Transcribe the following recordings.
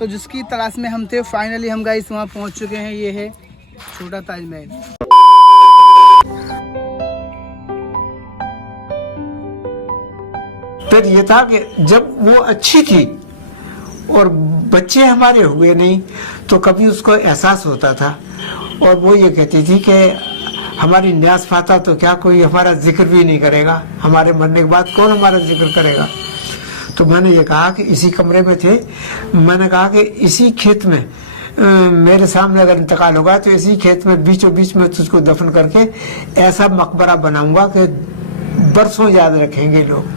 तो जिसकी तलाश में हम थे, फाइनली हम गाइस वहाँ पहुँच चुके हैं। ये है छोटा ताजमहल। फिर ये था कि जब वो अच्छी थी और बच्चे हमारे हुए नहीं तो कभी उसको एहसास होता था, और वो ये कहती थी कि हमारी न्यास पाता तो क्या कोई हमारा जिक्र भी नहीं करेगा, हमारे मरने के बाद कौन हमारा जिक्र करेगा। तो मैंने ये कहा कि इसी कमरे में थे, मैंने कहा कि इसी खेत में मेरे सामने अगर इंतकाल होगा तो इसी खेत में बीचों बीच में तुझको दफन करके ऐसा मकबरा बनाऊंगा कि बरसों याद रखेंगे लोग।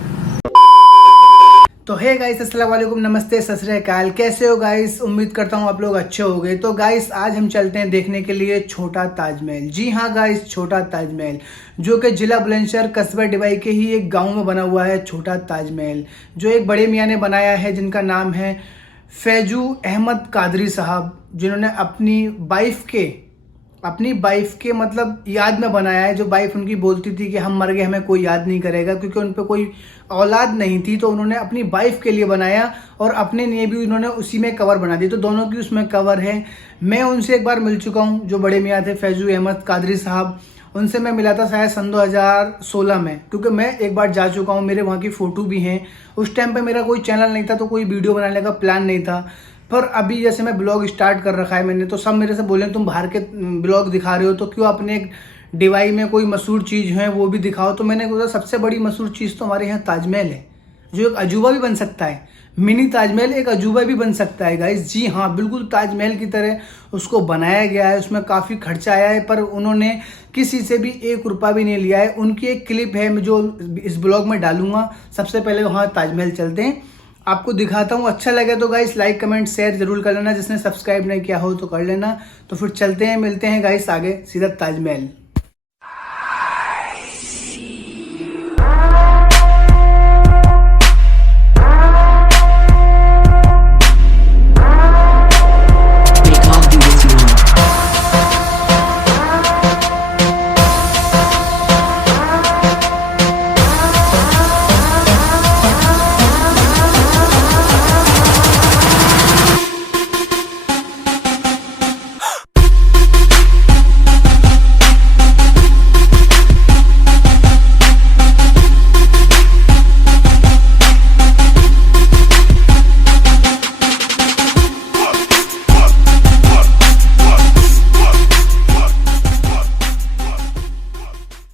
तो हे गाइस, अस्सलाम वालेकुम, नमस्ते, सत श्री अकाल। कैसे हो गाइस? उम्मीद करता हूँ आप लोग अच्छे हो गए। तो गाइस आज हम चलते हैं देखने के लिए छोटा ताजमहल। जी हाँ गाइस, छोटा ताजमहल जो कि जिला बुलंदशहर कस्बा डिवाई के ही एक गांव में बना हुआ है। छोटा ताजमहल जो एक बड़े मियाँ ने बनाया है, जिनका नाम है फैजू अहमद कादरी साहब, जिन्होंने अपनी वाइफ के मतलब याद में बनाया है। जो वाइफ उनकी बोलती थी कि हम मर गए, हमें कोई याद नहीं करेगा, क्योंकि उन पे कोई औलाद नहीं थी। तो उन्होंने अपनी वाइफ के लिए बनाया और अपने लिए भी उन्होंने उसी में कवर बना दी। तो दोनों की उसमें कवर है। मैं उनसे एक बार मिल चुका हूँ, जो बड़े मियाँ थे फैजू अहमद कादरी साहब। उनसे मैं मिला था शायद सन 2016 में, क्योंकि मैं एक बार जा चुका हूँ। मेरे वहाँ की फ़ोटो भी हैं। उस टाइम पे मेरा कोई चैनल नहीं था, तो कोई वीडियो बनाने का प्लान नहीं था। पर अभी जैसे मैं ब्लॉग स्टार्ट कर रखा है मैंने, तो सब मेरे से बोले तुम बाहर के ब्लॉग दिखा रहे हो, तो क्यों अपने एक डिवाई में कोई मशहूर चीज़ है वो भी दिखाओ। तो मैंने बोला सबसे बड़ी मशहूर चीज़ तो हमारे यहाँ ताजमहल है, जो एक अजूबा भी बन सकता है। मिनी ताजमहल एक अजूबा भी बन सकता है गाइस। जी हाँ, बिल्कुल ताजमहल की तरह उसको बनाया गया है। उसमें काफ़ी खर्चा आया है, पर उन्होंने किसी से भी 1 रुपया भी नहीं लिया है। उनकी एक क्लिप है जो इस ब्लॉग में डालूंगा। सबसे पहले वहाँ ताजमहल चलते हैं, आपको दिखाता हूँ। अच्छा लगे तो गाइस लाइक कमेंट शेयर जरूर कर लेना। जिसने सब्सक्राइब नहीं किया हो तो कर लेना। तो फिर चलते हैं, मिलते हैं गाइस आगे सीधा ताजमहल।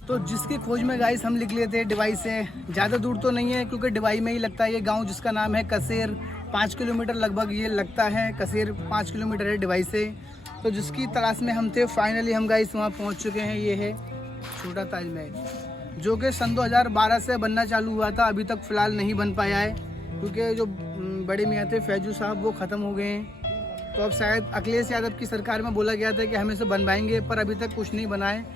तो जिसकी खोज में गाइस हम लिख लेते हैं डिवाई से। ज़्यादा दूर तो नहीं है, क्योंकि डिवाई में ही लगता है ये गांव, जिसका नाम है कसेर। 5 किलोमीटर लगभग ये लगता है। कसेर 5 किलोमीटर है डिवाई से। तो जिसकी तलाश में हम थे, फाइनली हम गाइस वहाँ पहुँच चुके हैं। ये है छोटा ताजमहल, जो कि सन 2012 से बनना चालू हुआ था। अभी तक फ़िलहाल नहीं बन पाया है, क्योंकि जो बड़े मियाँ थे फैजू साहब वो ख़त्म हो गए हैं। तो अब शायद अखिलेश यादव की सरकार में बोला गया था कि हम इसे बनवाएंगे, पर अभी तक कुछ नहीं बना है।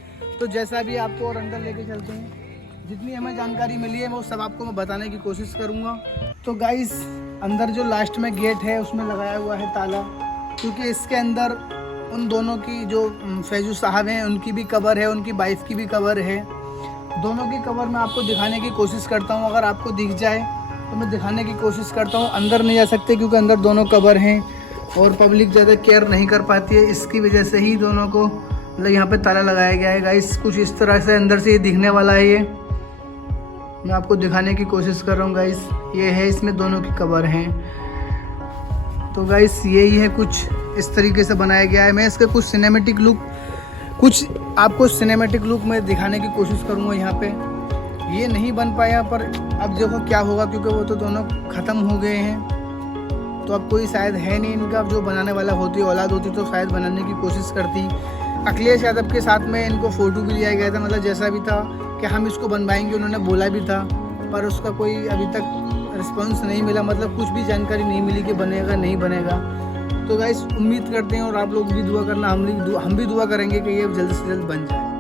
तो जैसा भी आपको और अंदर लेके चलते हैं, जितनी हमें जानकारी मिली है वो सब आपको मैं बताने की कोशिश करूँगा। तो गाइस अंदर जो लास्ट में गेट है उसमें लगाया हुआ है ताला, क्योंकि इसके अंदर उन दोनों की जो फैजू साहब हैं उनकी भी कबर है, उनकी वाइफ की भी कबर है। दोनों की कबर मैं आपको दिखाने की कोशिश करता हूँ। अगर आपको दिख जाए तो मैं दिखाने की कोशिश करता हूँ। अंदर नहीं जा सकते, क्योंकि अंदर दोनों कबर हैं और पब्लिक ज़्यादा केयर नहीं कर पाती है। इसकी वजह से ही दोनों को मतलब यहाँ पे ताला लगाया गया है गाइस। कुछ इस तरह से अंदर से ये दिखने वाला है। ये मैं आपको दिखाने की कोशिश कर रहा हूँ गाइस। ये है, इसमें दोनों की कबर हैं। तो गाइस यही है, कुछ इस तरीके से बनाया गया है। मैं इसके कुछ आपको सिनेमेटिक लुक में दिखाने की कोशिश करूँगा। यहाँ पे ये नहीं बन पाया, पर अब देखो क्या होगा, क्योंकि वो तो दोनों ख़त्म हो गए हैं। तो अब कोई शायद है नहीं इनका, जो बनाने वाला होती, औलाद होती तो शायद बनाने की कोशिश करती। अखिलेश यादव के साथ में इनको फ़ोटो भी लिया गया था, मतलब जैसा भी था कि हम इसको बनवाएंगे, उन्होंने बोला भी था, पर उसका कोई अभी तक रिस्पांस नहीं मिला। मतलब कुछ भी जानकारी नहीं मिली कि बनेगा नहीं बनेगा। तो गाइस उम्मीद करते हैं, और आप लोग भी दुआ करना, हम भी दुआ करेंगे कि ये जल्द से जल्द बन जाए।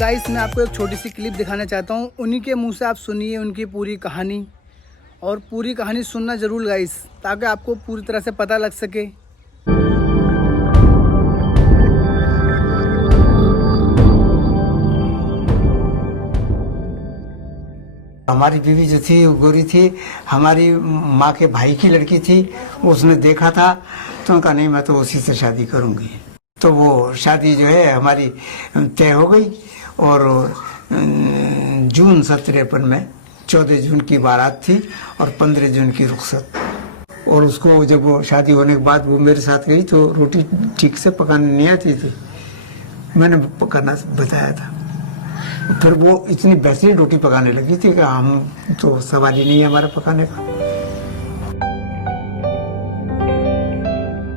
गाइस मैं आपको एक छोटी सी क्लिप दिखाना चाहता हूँ, उन्हीं के मुंह से आप सुनिए उनकी पूरी कहानी। और पूरी कहानी सुनना ज़रूर गाइस, ताकि आपको पूरी तरह से पता लग सके। हमारी बीवी जो थी वो गोरी थी, हमारी माँ के भाई की लड़की थी। उसने देखा था तो उनका नहीं, मैं तो उसी से शादी करूँगी। तो वो शादी जो है हमारी तय हो गई और जून 1953 में 14 जून की बारात थी और 15 जून की रुखसत। और उसको जब वो शादी होने के बाद वो मेरे साथ गई तो रोटी ठीक से पकाने नहीं आती थी, मैंने पकाना बताया था। फिर वो इतनी बेहतरीन रोटी पकाने लगी थी कि हम तो सवाल ही नहीं है हमारे पकाने का।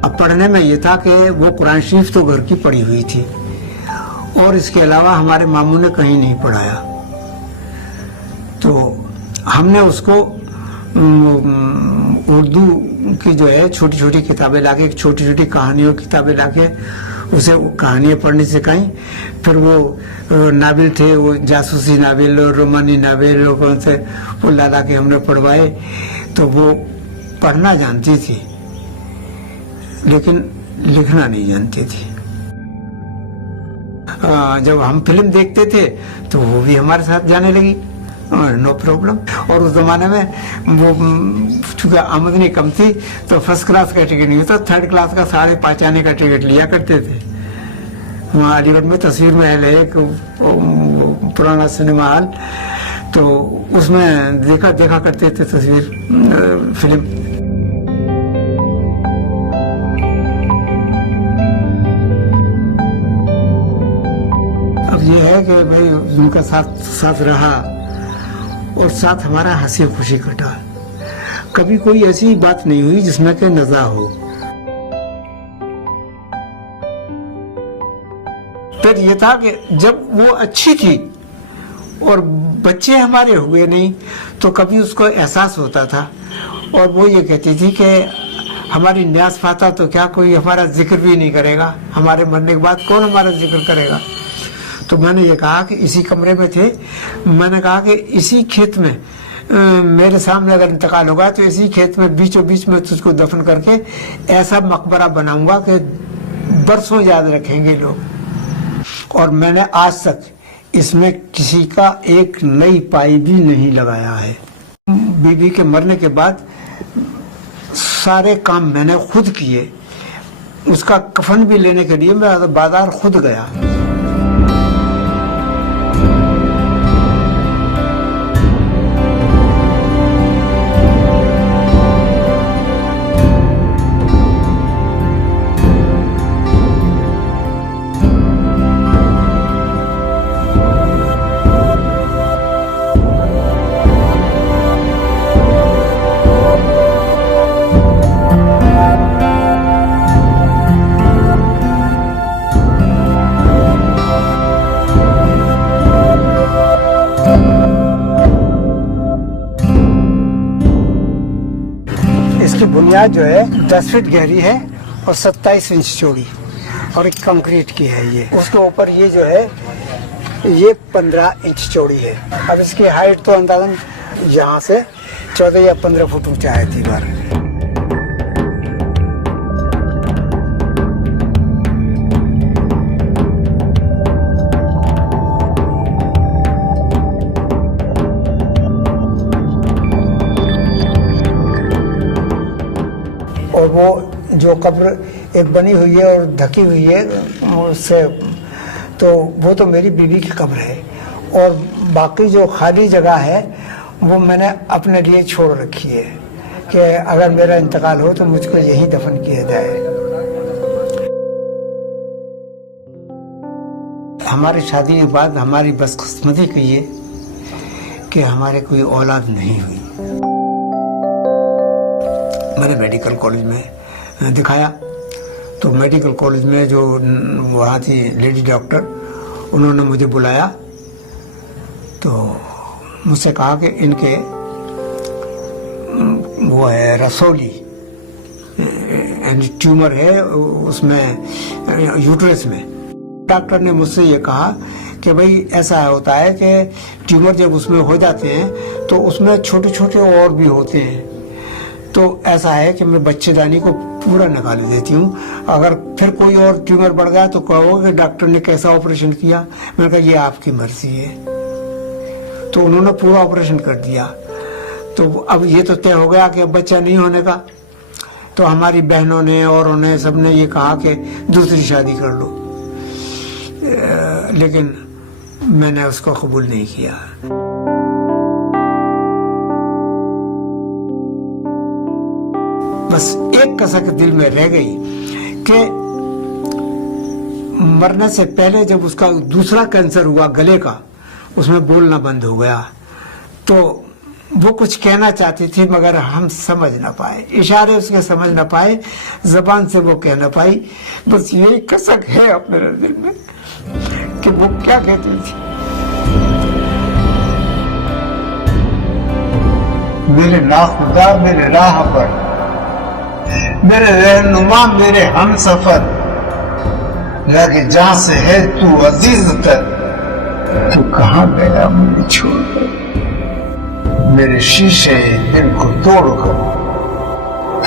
अब पढ़ने में ये था कि वो कुरान शरीफ तो घर की पढ़ी हुई थी और इसके अलावा हमारे मामू ने कहीं नहीं पढ़ाया। तो हमने उसको उर्दू की जो है छोटी छोटी किताबें लाके, छोटी छोटी कहानियों की किताबें लाके उसे कहानियाँ पढ़नी सिखाई। फिर वो नावल थे, वो जासूसी नावल और रोमानी नावल और कौन से वो ला के हमने पढ़वाए। तो वो पढ़ना जानती थी लेकिन लिखना नहीं जानती थी। जब हम फिल्म देखते थे तो वो भी हमारे साथ जाने लगी, नो प्रॉब्लम। और उस जमाने में वो चूंकि आमदनी कम थी तो फर्स्ट क्लास का टिकट नहीं होता, थर्ड क्लास का 5.5 आने का टिकट लिया करते थे। वहाँ अलीगढ़ में तस्वीर महल है एक पुराना सिनेमा हॉल, तो उसमें देखा करते थे तस्वीर फिल्म। अब ये है कि भाई उनका साथ रहा और साथ हमारा हंसी खुशी कटा। कभी कोई ऐसी बात नहीं हुई जिसमें के नज़ा हो। फिर ये था कि जब वो अच्छी थी और बच्चे हमारे हुए नहीं तो कभी उसको एहसास होता था और वो ये कहती थी कि हमारी न्यास फाता तो क्या कोई हमारा जिक्र भी नहीं करेगा, हमारे मरने के बाद कौन हमारा जिक्र करेगा। तो मैंने ये कहा कि इसी कमरे में थे, मैंने कहा कि इसी खेत में मेरे सामने अगर इंतकाल होगा तो इसी खेत में बीचों बीच में तुझको दफन करके ऐसा मकबरा बनाऊंगा कि बरसों याद रखेंगे लोग। और मैंने आज तक इसमें किसी का एक नई पाई भी नहीं लगाया है। बीबी के मरने के बाद सारे काम मैंने खुद किए। उसका कफन भी लेने के लिए मैं बाजार खुद गया। बुनियाद जो है 10 फीट गहरी है और 27 इंच चौड़ी और एक कंक्रीट की है ये। उसके ऊपर ये जो है ये 15 इंच चौड़ी है। अब इसकी हाइट तो अंदाजन यहाँ से 14 या 15 फुट ऊंचा है दीवार। और वो जो कब्र एक बनी हुई है और ढकी हुई है उससे, तो वो तो मेरी बीवी की कब्र है। और बाकी जो खाली जगह है वो मैंने अपने लिए छोड़ रखी है कि अगर मेरा इंतकाल हो तो मुझको यहीं दफन किया जाए। हमारी शादी के बाद हमारी बदकिस्मती की ये कि हमारे कोई औलाद नहीं हुई। मैंने मेडिकल कॉलेज में दिखाया तो मेडिकल कॉलेज में जो वहाँ थी लेडी डॉक्टर, उन्होंने मुझे बुलाया तो मुझसे कहा कि इनके वो है रसौली ट्यूमर है उसमें यूट्रस में। डॉक्टर ने मुझसे ये कहा कि भाई ऐसा होता है कि ट्यूमर जब उसमें हो जाते हैं तो उसमें छोटे छोटे और भी होते हैं। तो ऐसा है कि मैं बच्चेदानी को पूरा निकाल देती हूँ। अगर फिर कोई और ट्यूमर बढ़ गया तो कहोगे डॉक्टर ने कैसा ऑपरेशन किया। मैंने कहा ये आपकी मर्जी है। तो उन्होंने पूरा ऑपरेशन कर दिया। तो अब ये तो तय हो गया कि अब बच्चा नहीं होने का। तो हमारी बहनों ने और उन्हें सबने ये कहा कि दूसरी शादी कर लो, लेकिन मैंने उसको कबूल नहीं किया। बस एक कसक दिल में रह गई कि मरने से पहले जब उसका दूसरा कैंसर हुआ गले का, उसमें बोलना बंद हो गया। तो वो कुछ कहना चाहती थी मगर हम समझ ना पाए, इशारे उसके समझ ना पाए, जबान से वो कह ना पाई। बस यही कसक है अपने दिल में कि वो क्या कहती थी। मेरे नाखुदा मेरे राह पर, मेरे रहनुमा मेरे हम सफर, लगे जहां से है तू अजीज तर, तू कहां गया मुझे छोड़कर, मेरे शीशे दिल को तोड़कर,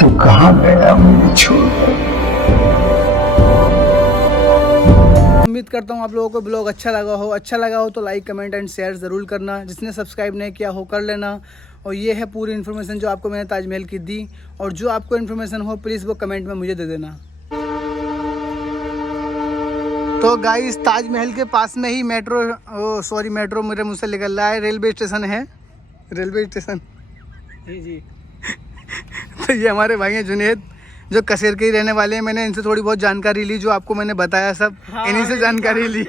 तू कहां गया मुझे छोड़कर। उम्मीद करता हूँ आप लोगों को ब्लॉग अच्छा लगा हो तो लाइक कमेंट एंड शेयर ज़रूर करना। जिसने सब्सक्राइब नहीं किया हो कर लेना। और ये है पूरी इन्फॉर्मेशन जो आपको मैंने ताजमहल की दी। और जो आपको इन्फॉर्मेशन हो प्लीज़ वो कमेंट में मुझे दे देना। तो गाइस ताजमहल के पास में ही मेट्रो मेरे मुँह से निकल रहा है, रेलवे स्टेशन है, रेलवे स्टेशन जी। तो ये हमारे भाई हैं जुनेद जो कसेर के ही रहने वाले हैं। मैंने इनसे थोड़ी बहुत जानकारी ली, जो आपको मैंने बताया सब इन्हीं से जानकारी ली।